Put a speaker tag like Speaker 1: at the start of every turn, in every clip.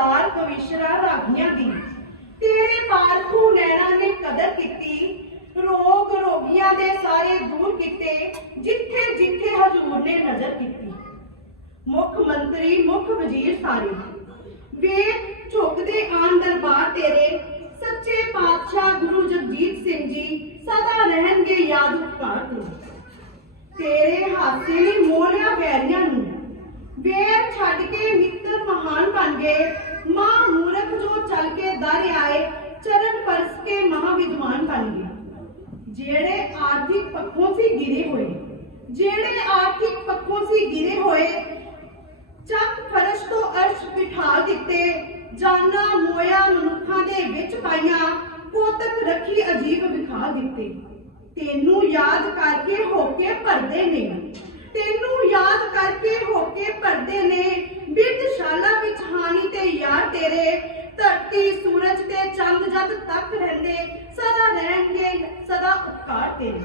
Speaker 1: ਸਰਦਾਰ ਕਵੀਸ਼ਰਾ ਰਾਗੀਆਂ ਦੀ। ਤੇਰੇ ਪਾਲਖੂ ਨੈਣਾ ਨੇ ਕਦਰ ਕੀਤੀ। ਰੋਗ ਰੋਗੀਆਂ ਦੇ ਸਾਰੇ ਦੂਰ ਕੀਤੇ, ਜਿੱਥੇ ਜਿੱਥੇ ਹਜ਼ੂਰ ਨੇ ਨਜ਼ਰ ਕੀਤੀ। ਮੁੱਖ ਮੰਤਰੀ, ਮੁੱਖ ਵਜ਼ੀਰ ਸਾਰੇ। ਵੇਖ, ਝੁਕਦੇ ਆਨ ਦਰਬਾਰ ਤੇਰੇ। ਸੱਚੇ ਪਾਤਸ਼ਾਹ ਗੁਰੂ ਜਗਜੀਤ ਸਿੰਘ ਜੀ ਸਦਾ ਰਹਿਣਗੇ ਯਾਦ ਉਪਕਾਰ ਤੇ ਤੇਰੇ ਹਾਸੇ ਨੇ ਮੋਲਿਆ ਵੈਰੀਆਂ ਨੂੰ। ਵੇਰ ਛੱਡ ਕੇ ਮਿੱਤਰ ਮਹਾਨ ਬਣ ਗਏ। ਚੱਲ ਕੇ ਦਰ ਆਏ ਚਰਨ ਪਰਸ ਕੇ ਮਹਾ ਜਿਹੜੇ ਆਰਥਿਕ ਪੱਖੋਂ ਸੀ ਗਿਰੇ ਹੋਏ, ਜਿਹੜੇ ਆਰਥਿਕ ਪੱਖੋਂ ਸੀ ਗਿਰੇ ਹੋਏ, ਚੱਕ ਫਰਸ਼ ਤੋਂ ਅਰਸ਼ ਬਿਠਾ ਦਿੱਤੇ, ਜਾਨਾ ਮੋਇਆ ਮਨੁੱਖਾਂ ਦੇ ਵਿੱਚ ਪਾਈਆਂ, ਕੋਤਕ ਰੱਖੀ ਅਜੀਬ ਵਿਖਾ ਦਿੱਤੇ। ਤੈਨੂੰ ਯਾਦ ਕਰਕੇ ਹੋਕੇ ਭਰਦੇ ਨੇ। ਤੈਨੂੰ ਯਾਦ ਕਰਕੇ ਹੋਕੇ ਭਰਦੇ ਨੇ। ਬਿਰਧਸ਼ਾਲਾ ਵਿੱਚ ਹਾਨੀ ਤੇ ਯਾਰ ਤੇਰੇ, ਧਰਤੀ ਚੰਦ ਜਦ ਤੱਕ ਰਹਿੰਦੇ ਸਦਾ ਰਹਿਣਗੇ ਸਦਾ ਉਪਕਾਰ ਤੇਰੇ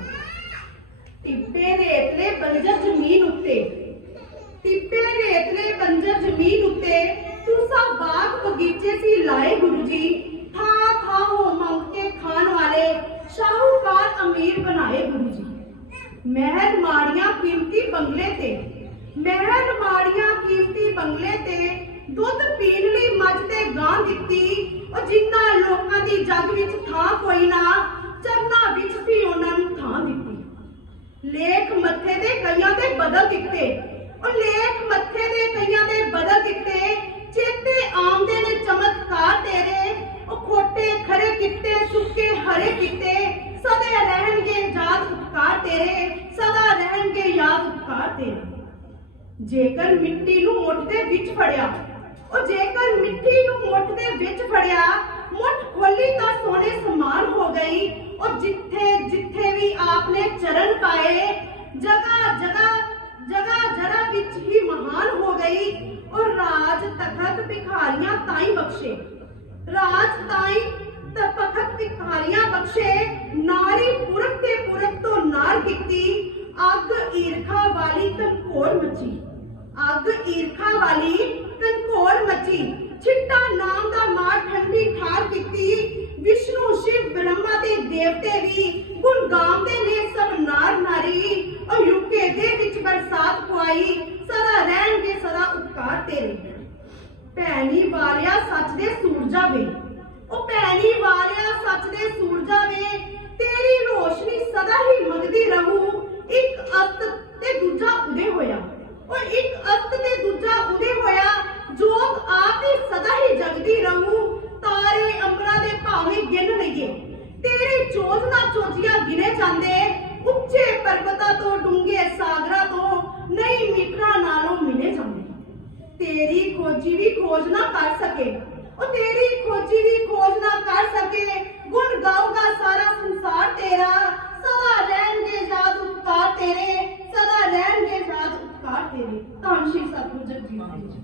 Speaker 1: ਟਿੱਬੇ ਰੇਤਲੇ ਬੰਜਰ ਜ਼ਮੀਨ ਉੱਤੇ ਟਿੱਬੇ ਰੇਤਲੇ ਬੰਜਰ ਜ਼ਮੀਨ ਉੱਤੇ ਤੂੰ ਸਭ ਬਾਗ ਬਗੀਚੇ ਸੀ ਲਾਏ ਗੁਰੂ ਜੀ ਥਾਂ ਥਾਂ ਹੋ ਮੰਗ ਕੇ ਖਾਣ ਵਾਲੇ ਸ਼ਾਹੂਕਾਰ ਅਮੀਰ ਬਣਾਏ ਗੁਰੂ ਜੀ ਮਹਿਲ ਮਾੜੀਆਂ ਕੀਮਤੀ ਬੰਗਲੇ ਤੇ ਮਹਿਲ ਮਾੜੀਆਂ ਕੀਮਤੀ ਬੰਗਲੇ ਤੇ ਦੁੱਧ ਪੀਣ ਲਈ ਮੱਝ ਤੇ ਗਾਂ ਦਿੱਤੀ ਉਹ ਜਿਨ੍ਹਾਂ ਜੱਗ ਵਿੱਚ ਥਾਂ ਕੋਈ ਨਾ, ਚਰਨਾਂ ਵਿੱਚ ਵੀ ਉਹਨਾਂ ਨੂੰ ਥਾਂ ਦਿੱਤੀ। ਲੇਖ ਮੱਥੇ ਦੇ ਕਈਆਂ ਦੇ ਬਦਲ ਦਿੱਤੇ। ਉਹ ਲੇਖ ਮੱਥੇ ਦੇ ਕਈਆਂ ਦੇ ਬਦਲ ਦਿੱਤੇ। ਚੇਤੇ ਆਉਂਦੇ ਨੇ ਚਮਤਕਾਰ ਤੇਰੇ। ਉਹ ਖੋਟੇ ਖਰੇ ਕਿੱਤੇ, ਸੁੱਕੇ ਹਰੇ ਕਿੱਤੇ। ਸਦਾ ਰਹਿਣਗੇ ਯਾਦ ਉਪਕਾਰ ਤੇਰੇ। ਸਦਾ ਰਹਿਣਗੇ ਯਾਦ ਉਪਕਾਰ ਤੇਰੇ। ਜੇਕਰ ਮਿੱਟੀ ਨੂੰ ਮੁੱਠ ਦੇ ਵਿੱਚ ਫੜਿਆ ਉਹ ਜੇਕਰ ਮਿੱਟੀ ਨੂੰ ਮੁੱਠ ਦੇ ਵਿੱਚ ਫੜਿਆ, ਮੁੱਠ ਖੋਲੀ ਤਾਂ ਸੋਨੇ ਸਮਾਨ ਹੋ ਗਈ। ਉਹ ਜਿੱਥੇ ਜਿੱਥੇ ਵੀ ਆਪਨੇ ਚਰਨ ਪਾਏ ਜਗਾ ਜਗਾ ਜਗਾ ਜਰਾ ਵਿੱਚ ਹੀ ਮਹਾਨ ਹੋ ਗਈ। ਔਰ ਰਾਜ ਤਖਤ ਭਿਖਾਰੀਆਂ ਤਾਈ ਬਖਸ਼ੇ। ਰਾਜ ਤਾਈ ਤਖਤ ਭਿਖਾਰੀਆਂ ਬਖਸ਼ੇ। ਨਾਰੀ ਪੁਰਖ ਤੇ ਪੁਰਖ ਤੋਂ ਨਾਰ ਕੀਤੀ। ਅੱਗ ਈਰਖਾ ਵਾਲੀ ਕੰਕੋਰ ਮਚੀ। ਅੱਗ ਈਰਖਾ ਵਾਲੀ ਕੰਕੋਰ ਮਚੀ ਛਿੱਟਾ ਨਾਮ ਦਾ ਮਾਰ ਠੰਡੀ ਠਾਰ ਕੀਤੀ। ਵਿਸ਼ਨੂੰ ਸ਼ਿਵ ਬ੍ਰਹਮਾ ਤੇ ਦੇਵਤੇ ਵੀ ਗੁਣ ਗਾਉਂਦੇ ਨੇ ਸਭ ਨਾਰ ਨਾਰੀ। ਉਹ ਯੁਕੇ ਦੇ ਵਿੱਚ ਬਰਸਾਤ ਪੁਆਈ ਸਦਾ ਰਹਿਣਗੇ ਸਦਾ ਉਪਕਾਰ ਤੇਰੇ ਭੈਣੀ ਵਾਰਿਆ ਸੱਚ ਦੇ ਸੂਰਜਾ ਵੇ। ਉਹ ਭੈਣੀ ਵਾਰਿਆ ਸੱਚ ਦੇ ਸੂਰਜਾ ਵੇ, ਤੇਰੀ ਰੋਸ਼ਨੀ ਸਦਾ ਹੀ ਮੰਗਦੀ ਰਹੂ ਇੱਕ ਅਸਤ ਤੇ ਦੂਜਾ ਉਦੇ ਹੋਇਆ ਉਹ ਇੱਕ ਅਸਤ ਤੇ ਦੂਜਾ ਉਦੇ ਹੋਇਆ ਜੋਗ ਆਪ ਹੀ ਸਦਾ ਹੀ ਜਗਦੀ ਰਹੂ ਤਾਰੇ ਅੰਬਰਾਂ ਦੇ ਭਾਵੇਂ ਗਿਣ ਲਈਏ ਤੇਰੀ ਚੋਜਨਾ ਚੋਜੀਆਂ ਜਾਂਦੇ। ਉੱਚੇ ਪਰਬਤਾਂ ਤੋਂ, ਡੂੰਘੇ ਸਾਗਰਾਂ ਤੋਂ ਨਹੀਂ ਮੀਟਰਾਂ ਨਾਲੋਂ ਮਿਲੇ ਜਾਂਦੇ। ਤੇਰੀ ਖੋਜੀ ਵੀ ਖੋਜ ਨਾ ਕਰ ਸਕੇ। ਉਹ ਤੇਰੀ ਖੋਜੀ ਵੀ ਖੋਜ ਨਾ ਕਰ ਸਕੇ। ਗੁਣ ਗਾਊਗਾ ਸਾਰਾ ਸੰਸਾਰ ਤੇਰਾ। ਸਦਾ ਰਹਿਣਗੇ ਯਾਦ ਉਪਕਾਰ ਤੇਰੇ। ਸਦਾ ਰਹਿਣਗੇ ਯਾਦ ਉਪਕਾਰ ਤੇਰੇ। ਧੰਨ ਸ਼੍ਰੀ ਸਤਿਗੁਰੂ ਜਗਜੀਤ ਸਿੰਘ